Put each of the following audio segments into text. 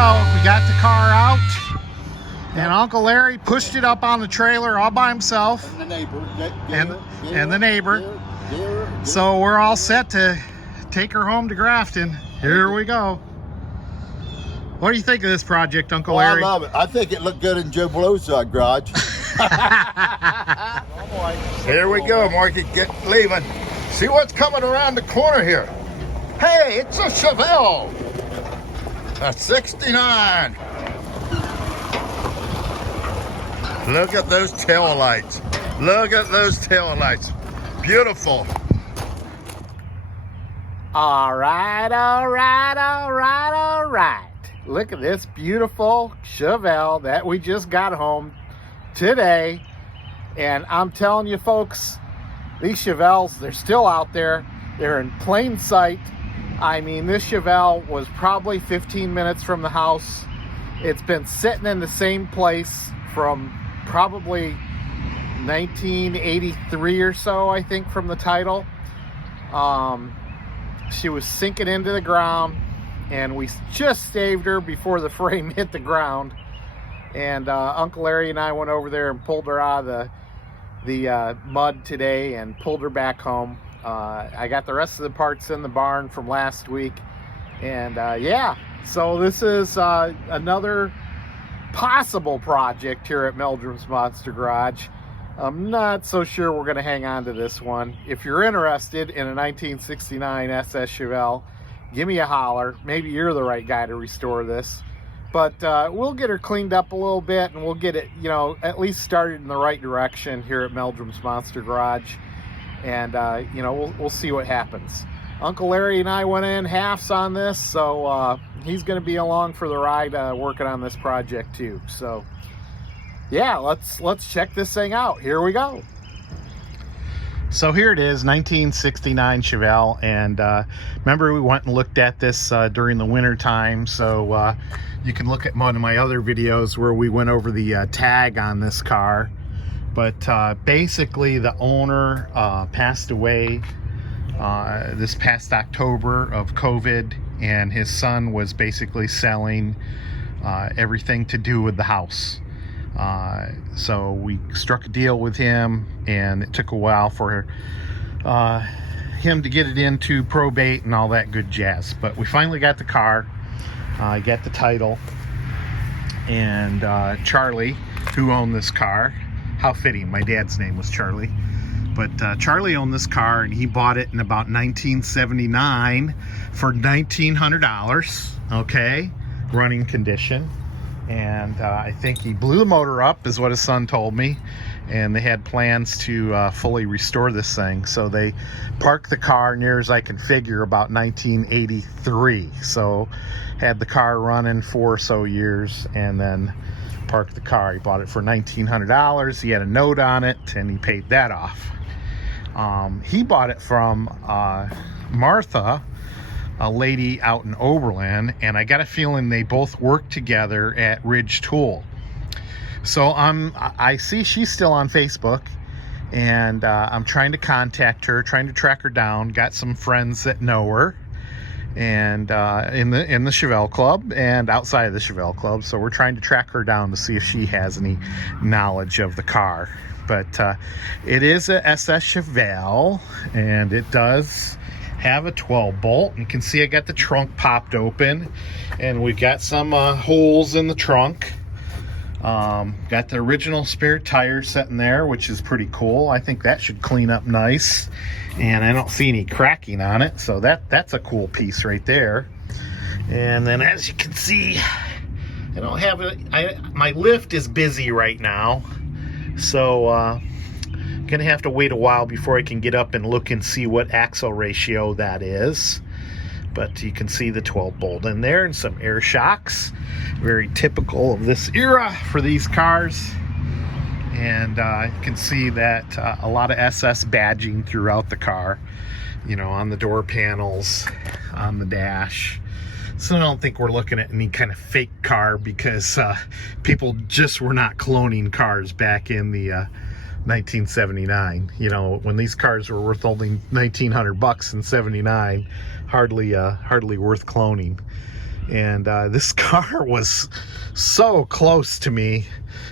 go. We got the car out, and Uncle Larry pushed it up on the trailer all by himself. And the neighbor. And the neighbor. So we're all set to take her home to Grafton. Here we go. What do you think of this project, Uncle Larry? I love it. I think it looked good in Joe Blow's garage. Here we go, Marky. Get leaving. See what's coming around the corner here. Hey, it's a Chevelle. A 69. Look at those tail lights. Look at those tail lights. Beautiful. All right. Look at this beautiful Chevelle that we just got home today. And I'm telling you, folks, these Chevelles, they're still out there. They're in plain sight. I mean, this Chevelle was probably 15 minutes from the house. It's been sitting in the same place from probably 1983 or so, I think, from the title. She was sinking into the ground, and we just saved her before the frame hit the ground. And Uncle Larry and I went over there and pulled her out of the mud today and pulled her back home. I got the rest of the parts in the barn from last week, and yeah, so this is another possible project here at Meldrum's Monster Garage. I'm not so sure we're going to hang on to this one. If you're interested in a 1969 SS Chevelle, give me a holler. Maybe you're the right guy to restore this. But we'll get her cleaned up a little bit, and we'll get it, you know, at least started in the right direction here at Meldrum's Monster Garage. And, you know, we'll see what happens. Uncle Larry and I went in halves on this, so he's going to be along for the ride working on this project too. So, yeah, let's check this thing out. Here we go. So here it is, 1969 Chevelle, and remember we went and looked at this during the winter time, so you can look at one of my other videos where we went over the tag on this car. But basically the owner passed away this past October of COVID, and his son was basically selling everything to do with the house. So we struck a deal with him, and it took a while for him to get it into probate and all that good jazz. But we finally got the car, got the title, and Charlie, who owned this car, how fitting, my dad's name was Charlie. But Charlie owned this car, and he bought it in about 1979 for $1,900, okay, running condition. And I think he blew the motor up, is what his son told me, and they had plans to fully restore this thing. So they parked the car, near as I can figure, about 1983. So had the car running 4 or so years, and then parked the car. He bought it for $1,900. He had a note on it, and he paid that off. He bought it from Martha, a lady out in Oberlin, and I got a feeling they both worked together at Ridge Tool. So I see she's still on Facebook, and I'm trying to contact her, trying to track her down. Got some friends that know her, and in the Chevelle Club and outside of the Chevelle Club. So we're trying to track her down to see if she has any knowledge of the car. But it is a SS Chevelle, and it does have a 12 bolt. You can see I got the trunk popped open, and we got some holes in the trunk. Got the original spare tire sitting there, which is pretty cool. I think that should clean up nice, and I don't see any cracking on it, so that's a cool piece right there. And then, as you can see, I don't have it. My lift is busy right now, so gonna have to wait a while before I can get up and look and see what axle ratio that is. But you can see the 12 bolt in there, and some air shocks, very typical of this era for these cars. And you can see that a lot of SS badging throughout the car, you know, on the door panels, on the dash. So I don't think we're looking at any kind of fake car, because people just were not cloning cars back in the 1979. You know, when these cars were worth only $1,900 in '79, hardly worth cloning. And this car was so close to me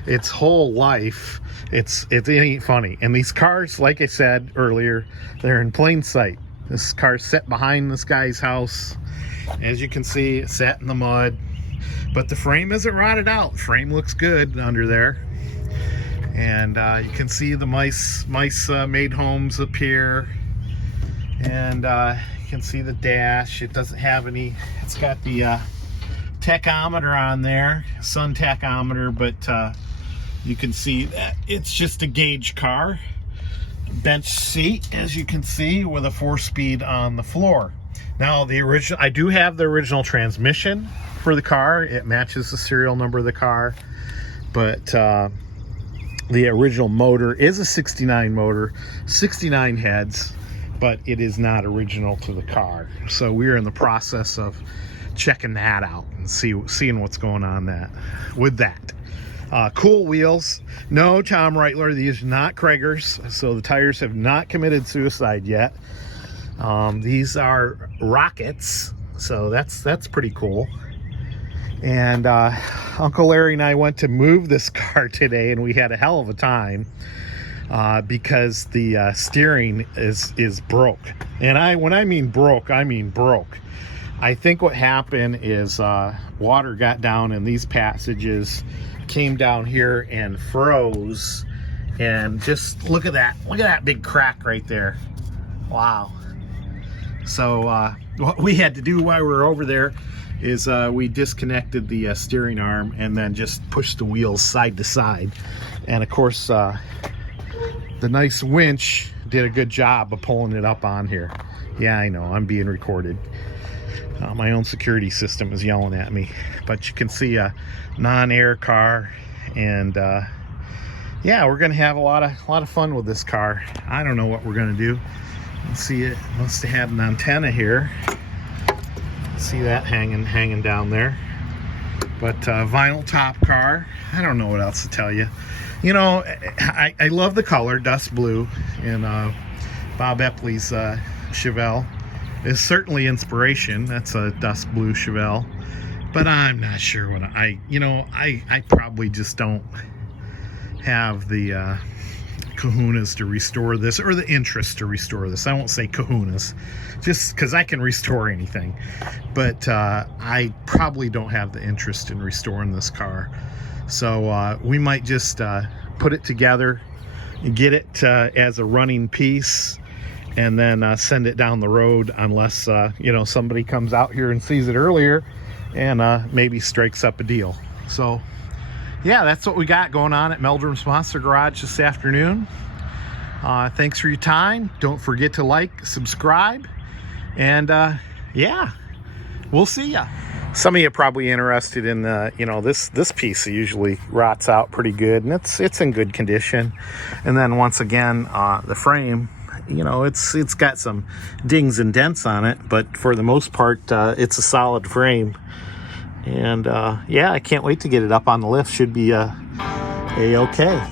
its whole life. It ain't funny. And these cars, like I said earlier, they're in plain sight. This car's set behind this guy's house. As you can see, it sat in the mud. But the frame isn't rotted out. The frame looks good under there. And you can see the mice made homes up here. And you can see the dash. It doesn't have any, it's got the tachometer on there, sun tachometer, but you can see that it's just a gauge car. Bench seat, as you can see, with a 4-speed on the floor. Now the original, I do have the original transmission for the car. It matches the serial number of the car, but the original motor is a 69 motor, 69 heads, but it is not original to the car. So we're in the process of checking that out and seeing what's going on with that. Cool wheels. No, Tom Reitler, these are not Krager's, so the tires have not committed suicide yet. These are Rockets, so that's pretty cool. And Uncle Larry and I went to move this car today, and we had a hell of a time because the steering is broke. And when I mean broke, I mean broke. I think what happened is water got down in these passages, came down here and froze. And just look at that big crack right there. Wow. So what we had to do while we were over there is we disconnected the steering arm and then just pushed the wheels side to side. And of course the nice winch did a good job of pulling it up on here. Yeah, I know, I'm being recorded. My own security system is yelling at me, but you can see a non-air car. And yeah, we're gonna have a lot of fun with this car. I don't know what we're gonna do. Let's see, it must have had an antenna here. See that hanging down there. But vinyl top car. I don't know what else to tell you. You know, I love the color, dust blue, and Bob Epley's Chevelle is certainly inspiration. That's a dust blue Chevelle. But I'm not sure what I probably just don't have the kahunas to restore this, or the interest to restore this. I won't say kahunas, just because I can restore anything. But I probably don't have the interest in restoring this car. So we might just put it together and get it as a running piece, and then send it down the road, unless somebody comes out here and sees it earlier and maybe strikes up a deal. So yeah, that's what we got going on at Meldrum's Monster Garage this afternoon. Thanks for your time. Don't forget to like, subscribe, and yeah, we'll see ya. Some of you are probably interested in this piece usually rots out pretty good, and it's in good condition. And then once again, the frame, it's got some dings and dents on it, but for the most part, it's a solid frame. And yeah, I can't wait to get it up on the lift. Should be a-okay.